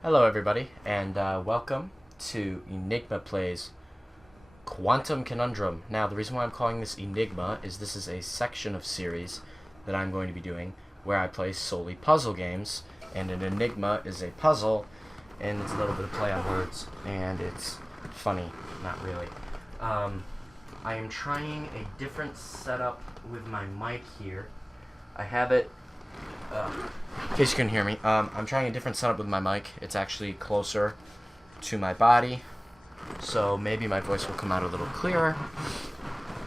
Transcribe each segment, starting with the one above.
Hello everybody, and welcome to Enigma Plays Quantum Conundrum. Now, the reason why I'm calling this Enigma is this is a section of series that I'm going to be doing where I play solely puzzle games, and an enigma is a puzzle, and it's a little bit of play on words, and it's funny, not really. I am trying a different setup with my mic here. I have it in case you can hear me, I'm trying a different setup with my mic. It's actually closer to my body, so maybe my voice will come out a little clearer.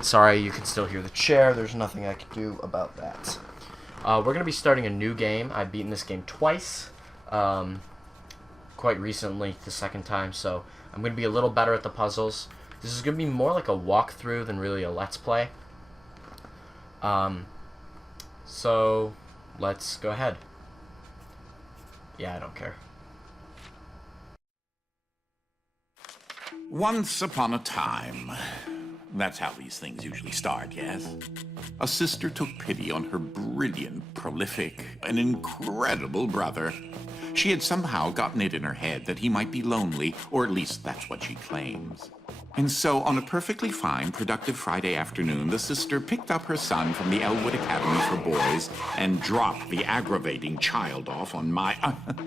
Sorry, you can still hear the chair. There's nothing I can do about that. We're going to be starting a new game. I've beaten this game twice, quite recently, the second time, so I'm going to be a little better at the puzzles. This is going to be more like a walkthrough than really a let's play. So let's go ahead. Yeah, I don't care. Once upon a time. That's how these things usually start, yes? A sister took pity on her brilliant, prolific, and incredible brother. She had somehow gotten it in her head that he might be lonely, or at least that's what she claims. And so, on a perfectly fine, productive Friday afternoon, the sister picked up her son from the Elwood Academy for Boys and dropped the aggravating child off on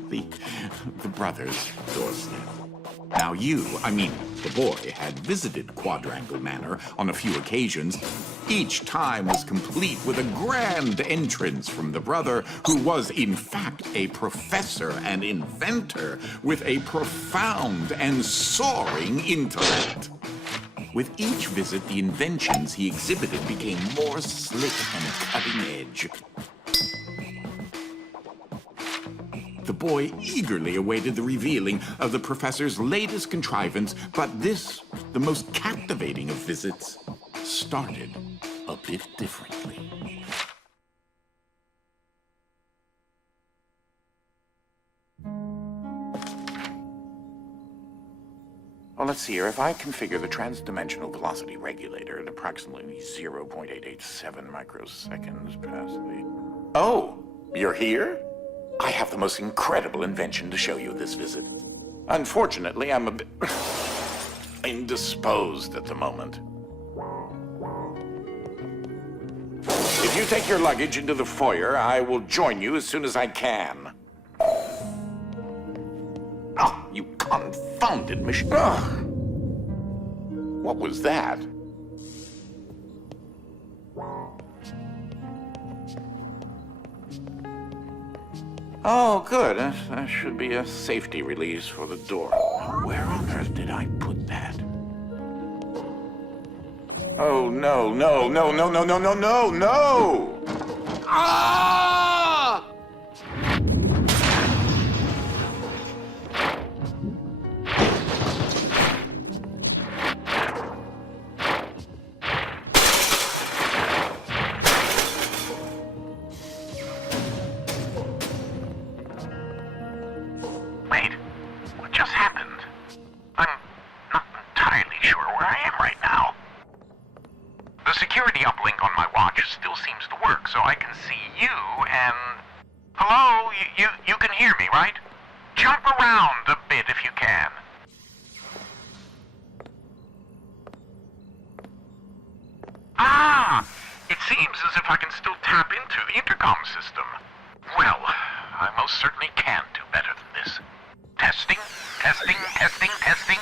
the brother's doorstep. Now the boy had visited Quadrangle Manor on a few occasions. Each time was complete with a grand entrance from the brother, who was in fact a professor and inventor with a profound and soaring intellect. With each visit, the inventions he exhibited became more slick and cutting edge. The boy eagerly awaited the revealing of the professor's latest contrivance, but this, the most captivating of visits, started a bit differently. Well, let's see here. If I configure the trans-dimensional velocity regulator at approximately 0.887 microseconds past the... Oh, you're here? I have the most incredible invention to show you this visit. Unfortunately, I'm a bit indisposed at the moment. If you take your luggage into the foyer, I will join you as soon as I can. Oh, you confounded machine. What was that? Oh, good. That should be a safety release for the door. Where on earth did I put that? Oh, no, no, no, no, no, no, no, no, no! Ah! You can hear me, right? Jump around a bit if you can. Ah! It seems as if I can still tap into the intercom system. Well, I most certainly can do better than this. Testing, testing, testing, testing,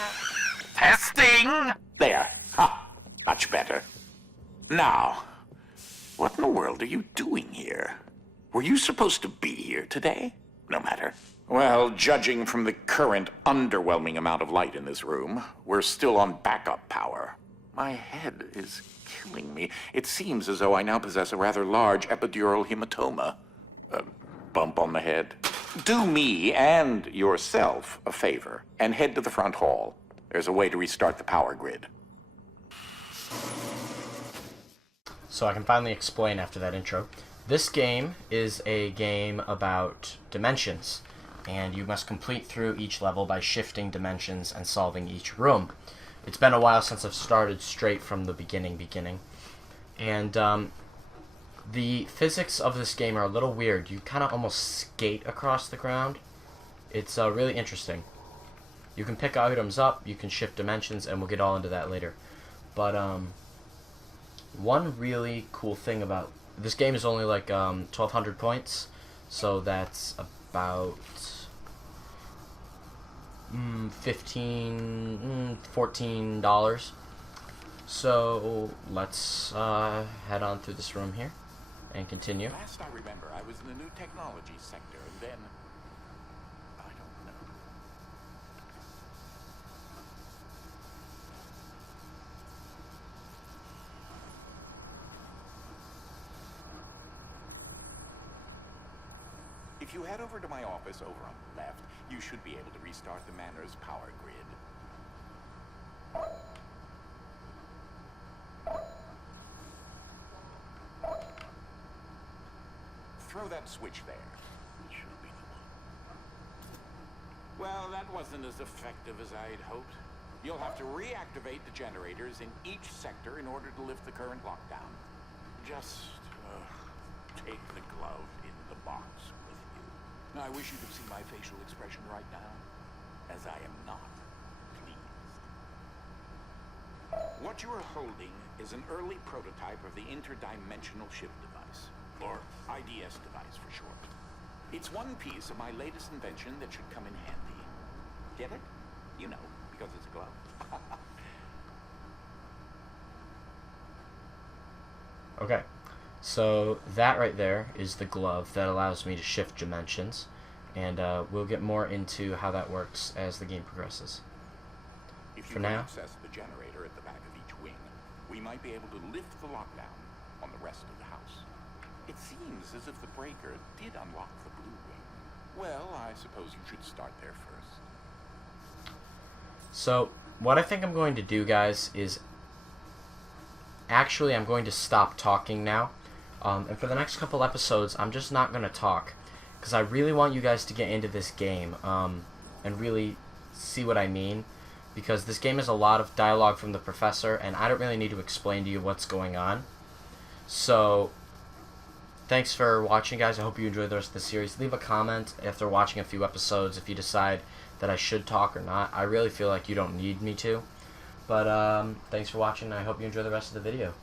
testing! There. Ha! Much better. Now, what in the world are you doing here? Were you supposed to be here today? No matter. Well, judging from the current underwhelming amount of light in this room, we're still on backup power. My head is killing me. It seems as though I now possess a rather large epidural hematoma. A bump on the head. Do me and yourself a favor and head to the front hall. There's a way to restart the power grid. So I can finally explain after that intro. This game is a game about dimensions, and you must complete through each level by shifting dimensions and solving each room. It's been a while since I've started straight from the beginning. And the physics of this game are a little weird. You kind of almost skate across the ground. It's really interesting. You can pick items up, you can shift dimensions, and we'll get all into that later. But one really cool thing about this game is only like 1,200 points, so that's about $14. So let's head on through this room here and continue. Last I remember, I was in the new technology sector, and then I don't know. If you head over to my office over on the left, you should be able to restart the Manor's power grid. Throw that switch there. It should be the one. Well, that wasn't as effective as I'd hoped. You'll have to reactivate the generators in each sector in order to lift the current lockdown. Just take the glove in the box with you. Now, I wish you could see my facial expression right now, as I am not pleased. What you are holding is an early prototype of the interdimensional ship device, or IDS device for short. It's one piece of my latest invention that should come in handy. Get it? You know, because it's a glove. Okay, so that right there is the glove that allows me to shift dimensions, and we'll get more into how that works as the game progresses. If you For now, access the generator at the back of each wing, we might be able to lift the lockdown on the rest of the house. It seems as if the breaker did unlock the blue wing. Well, I suppose you should start there first. So what I think I'm going to do, guys, is actually I'm going to stop talking now. And for the next couple episodes, I'm just not going to talk, because I really want you guys to get into this game and really see what I mean. Because this game has a lot of dialogue from the professor, and I don't really need to explain to you what's going on. So thanks for watching, guys. I hope you enjoyed the rest of the series. Leave a comment after watching a few episodes if you decide that I should talk or not. I really feel like you don't need me to. But thanks for watching, and I hope you enjoy the rest of the video.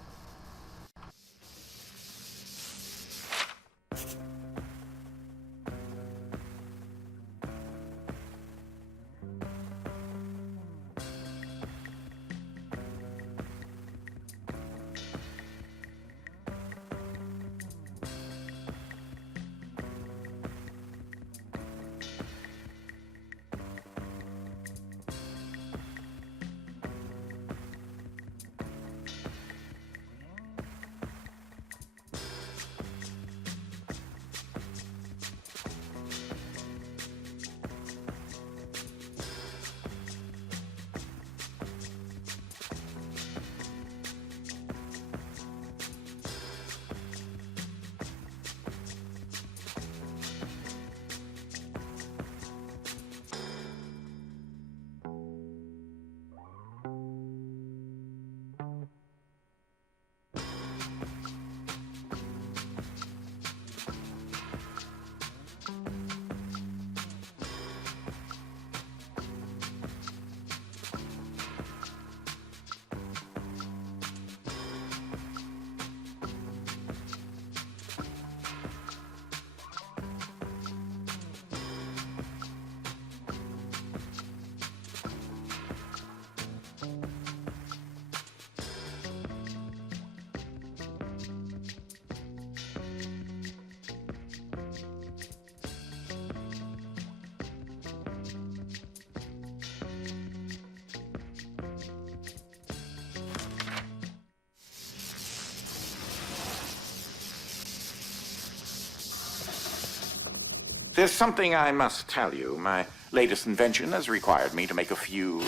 There's something I must tell you. My latest invention has required me to make a few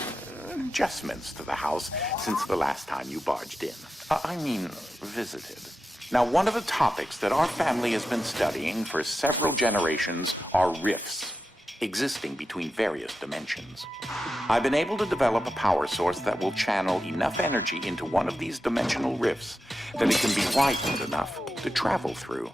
adjustments to the house since the last time you barged in. I mean, visited. Now, one of the topics that our family has been studying for several generations are rifts existing between various dimensions. I've been able to develop a power source that will channel enough energy into one of these dimensional rifts that it can be widened enough to travel through.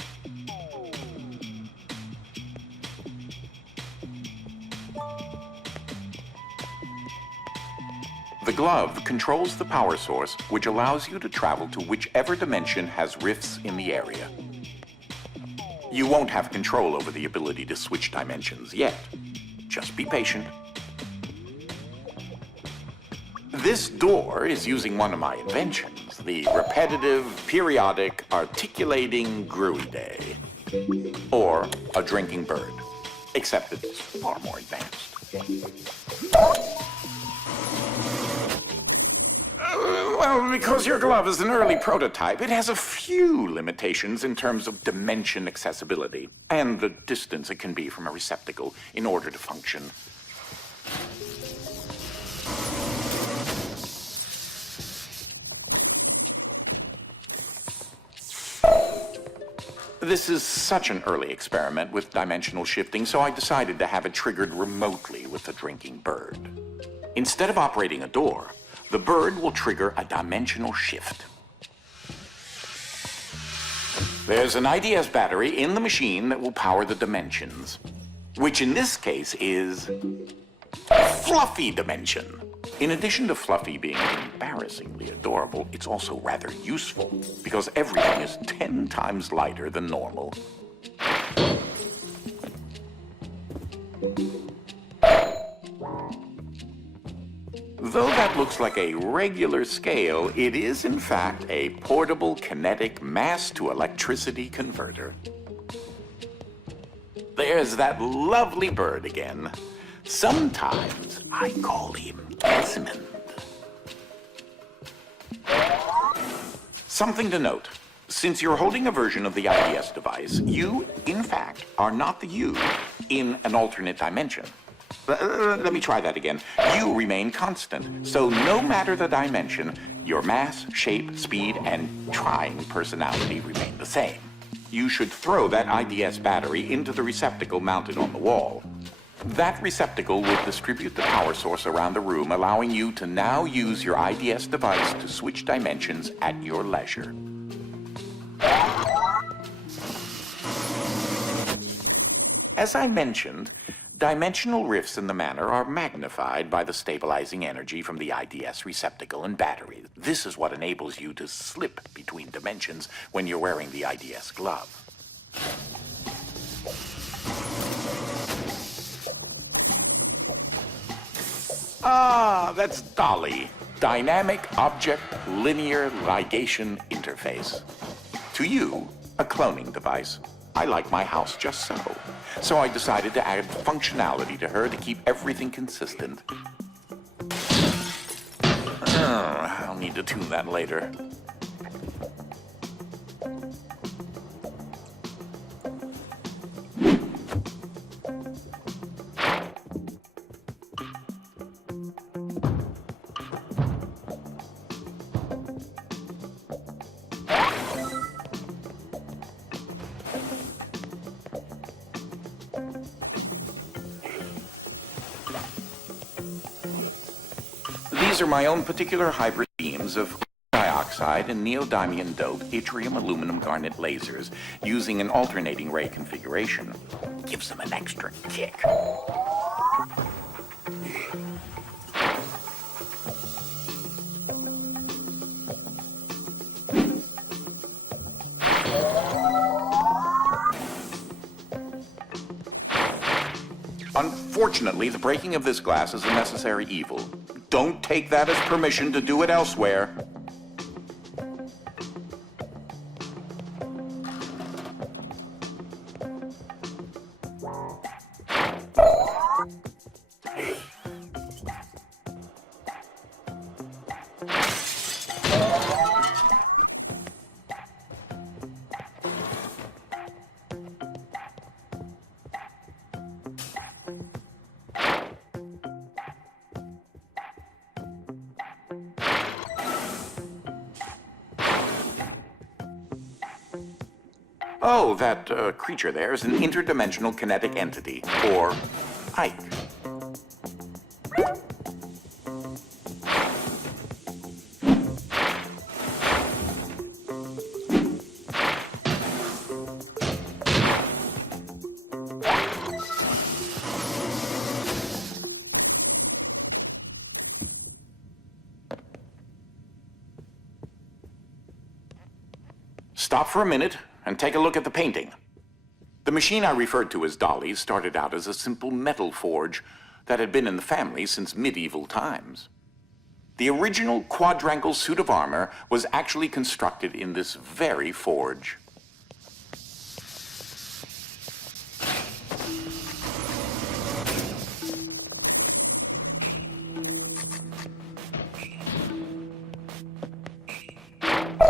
The glove controls the power source, which allows you to travel to whichever dimension has rifts in the area. You won't have control over the ability to switch dimensions yet. Just be patient. This door is using one of my inventions, the repetitive, periodic, articulating gruidae, or a drinking bird, except it's far more advanced. Well, because your glove is an early prototype, it has a few limitations in terms of dimension accessibility and the distance it can be from a receptacle in order to function. This is such an early experiment with dimensional shifting, so I decided to have it triggered remotely with the drinking bird. Instead of operating a door, the bird will trigger a dimensional shift. There's an IDS battery in the machine that will power the dimensions, which in this case is Fluffy Dimension. In addition to Fluffy being embarrassingly adorable, it's also rather useful because everything is 10 times lighter than normal. Though that looks like a regular scale, it is in fact a portable kinetic mass-to-electricity converter. There's that lovely bird again. Sometimes I call him Desmond. Something to note. Since you're holding a version of the IDS device, you, in fact, are not the you in an alternate dimension. Let me try that again. You remain constant, so no matter the dimension, your mass, shape, speed, and trying personality remain the same. You should throw that IDS battery into the receptacle mounted on the wall. That receptacle will distribute the power source around the room, allowing you to now use your IDS device to switch dimensions at your leisure. As I mentioned, dimensional rifts in the manner are magnified by the stabilizing energy from the IDS receptacle and battery. This is what enables you to slip between dimensions when you're wearing the IDS glove. Ah, that's Dolly, Dynamic Object Linear Ligation Interface. To you, a cloning device. I like my house just so. So I decided to add functionality to her to keep everything consistent. I'll need to tune that later. These are my own particular hybrid beams of dioxide and neodymium dope yttrium aluminum garnet lasers using an alternating ray configuration. Gives them an extra kick. Unfortunately, the breaking of this glass is a necessary evil. Don't take that as permission to do it elsewhere. Oh, that creature there is an interdimensional kinetic entity, or Ike. stop for a minute and take a look at the painting. The machine I referred to as Dolly's started out as a simple metal forge that had been in the family since medieval times. The original quadrangle suit of armor was actually constructed in this very forge.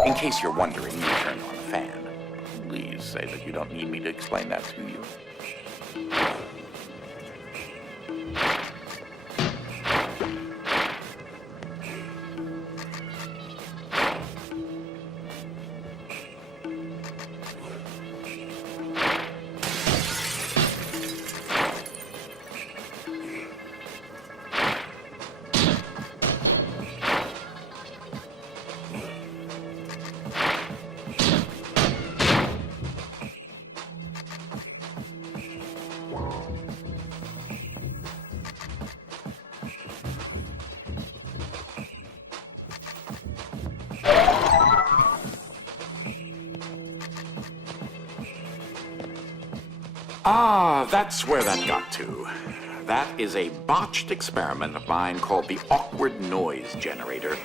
In case you're wondering, you turned on the fan. Please say that you don't need me to explain that to you. Ah, that's where that got to. That is a botched experiment of mine called the awkward noise generator.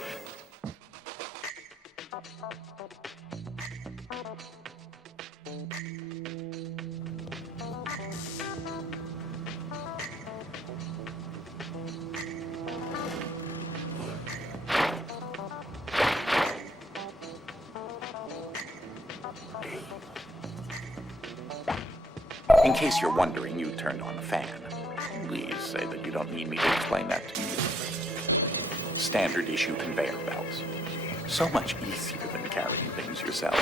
In case you're wondering, you turned on the fan. Please say that you don't need me to explain that to you. Standard issue conveyor belts. So much easier than carrying things yourself.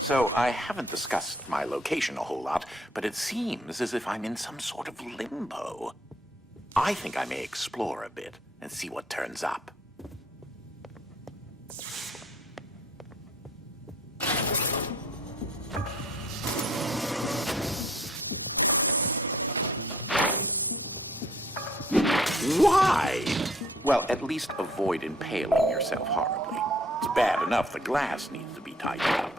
So, I haven't discussed my location a whole lot, but it seems as if I'm in some sort of limbo. I think I may explore a bit and see what turns up. Why? Well, at least avoid impaling yourself horribly. It's bad enough the glass needs to be tightened up.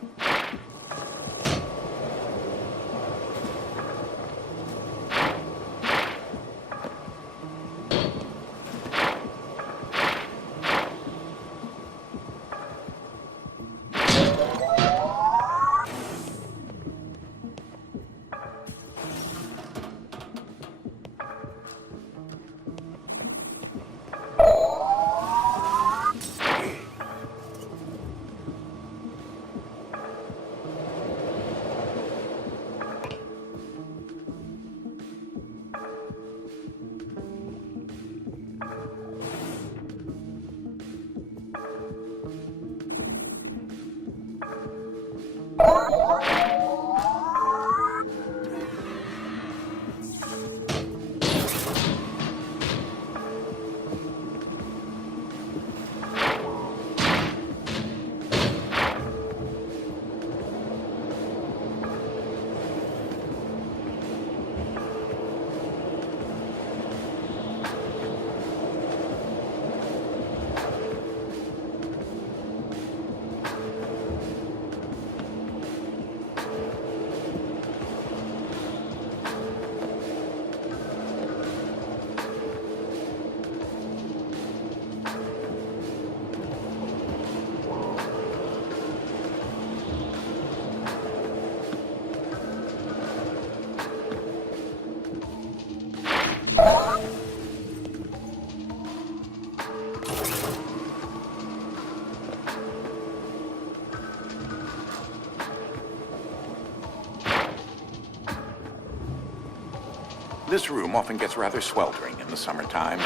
This room often gets rather sweltering in the summertime.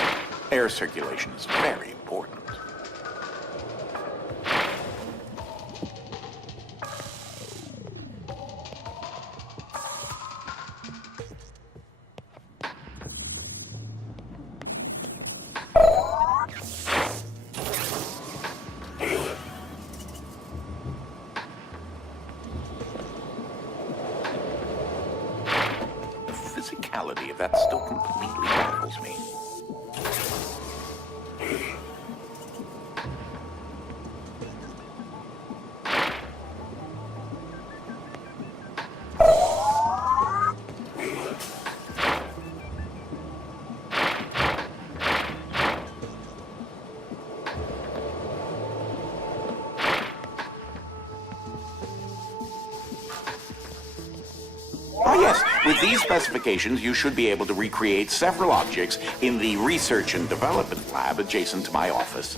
Air circulation is very important. The physicality of that still completely baffles me. Oh, yes. With these specifications, you should be able to recreate several objects in the research and development lab adjacent to my office.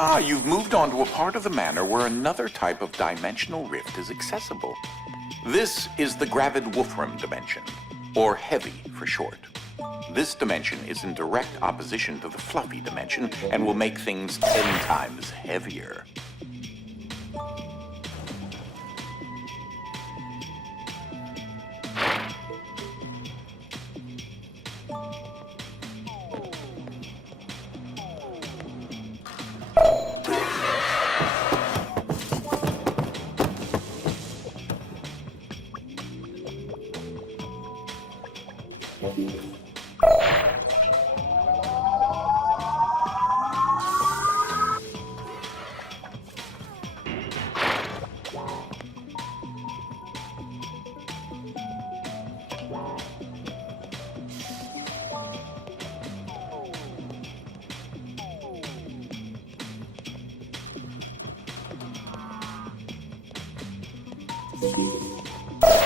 Ah, you've moved on to a part of the manor where another type of dimensional rift is accessible. This is the gravid Wolfram dimension, or heavy for short. This dimension is in direct opposition to the fluffy dimension and will make things 10 times heavier.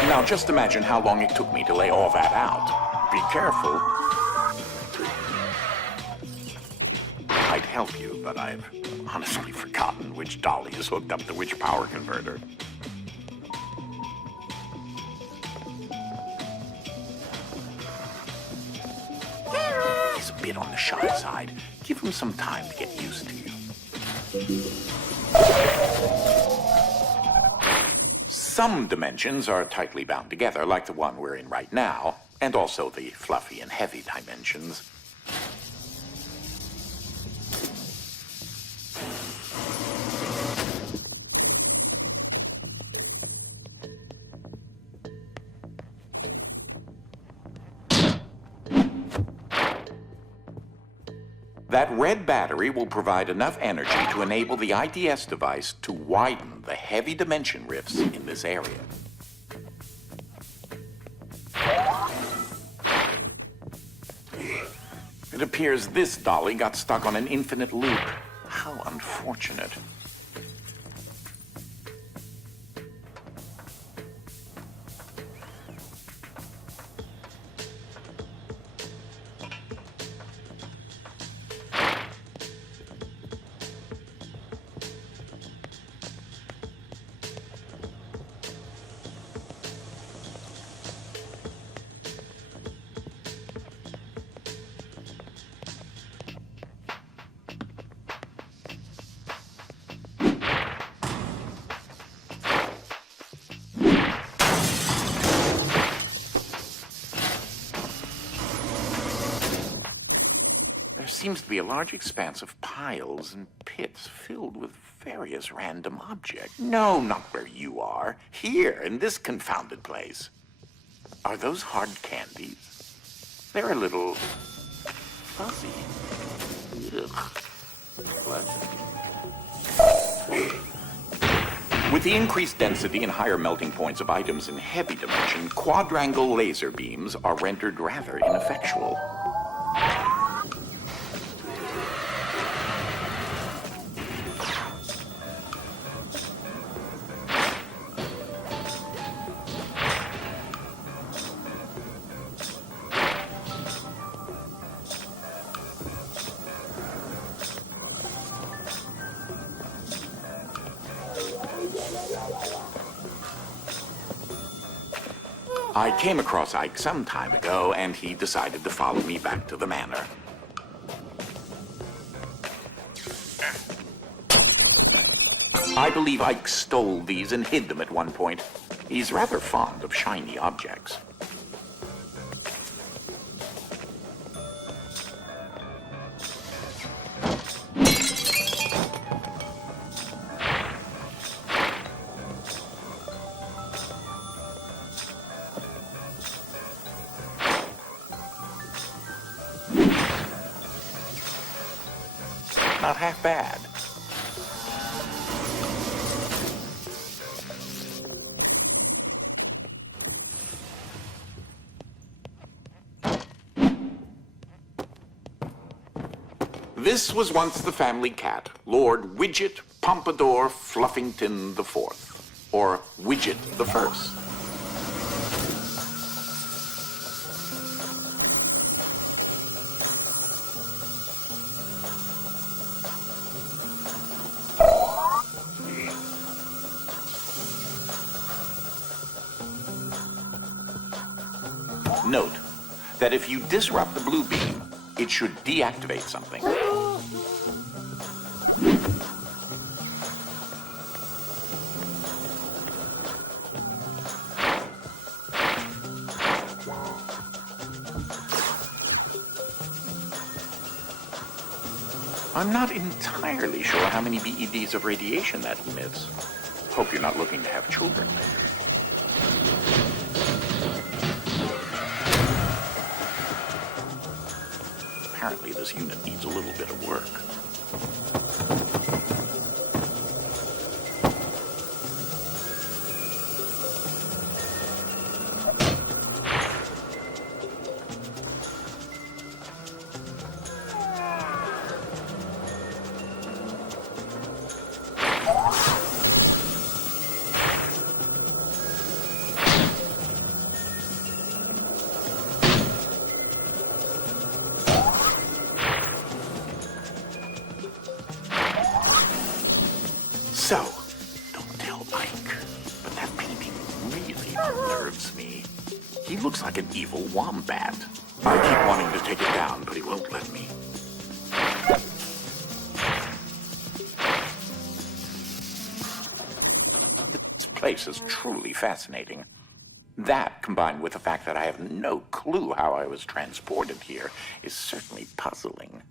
Now just imagine how long it took me to lay all that out. Be careful. I'd help you, but I've honestly forgotten which dolly is hooked up to which power converter. He's a bit on the shy side. Give him some time to get used to you. Some dimensions are tightly bound together, like the one we're in right now, and also the fluffy and heavy dimensions. That red battery will provide enough energy to enable the IDS device to widen the heavy dimension rifts in this area. It appears this dolly got stuck on an infinite loop. How unfortunate. There seems to be a large expanse of piles and pits filled with various random objects. No, not where you are. Here, in this confounded place. Are those hard candies? They're a little fuzzy. Ugh. Pleasant. With the increased density and higher melting points of items in heavy dimension, quadrangle laser beams are rendered rather ineffectual. I came across Ike some time ago, and he decided to follow me back to the manor. I believe Ike stole these and hid them at one point. He's rather fond of shiny objects. Not half bad. This was once the family cat, Lord Widget Pompadour Fluffington IV, or Widget the First. Note that if you disrupt the blue beam, it should deactivate something. I'm not entirely sure how many BEDs of radiation that emits. Hope you're not looking to have children. Apparently this unit needs a little bit of work. So, don't tell Ike, but that painting really unnerves me. He looks like an evil wombat. I keep wanting to take it down, but he won't let me. This place is truly fascinating. That, combined with the fact that I have no clue how I was transported here, is certainly puzzling.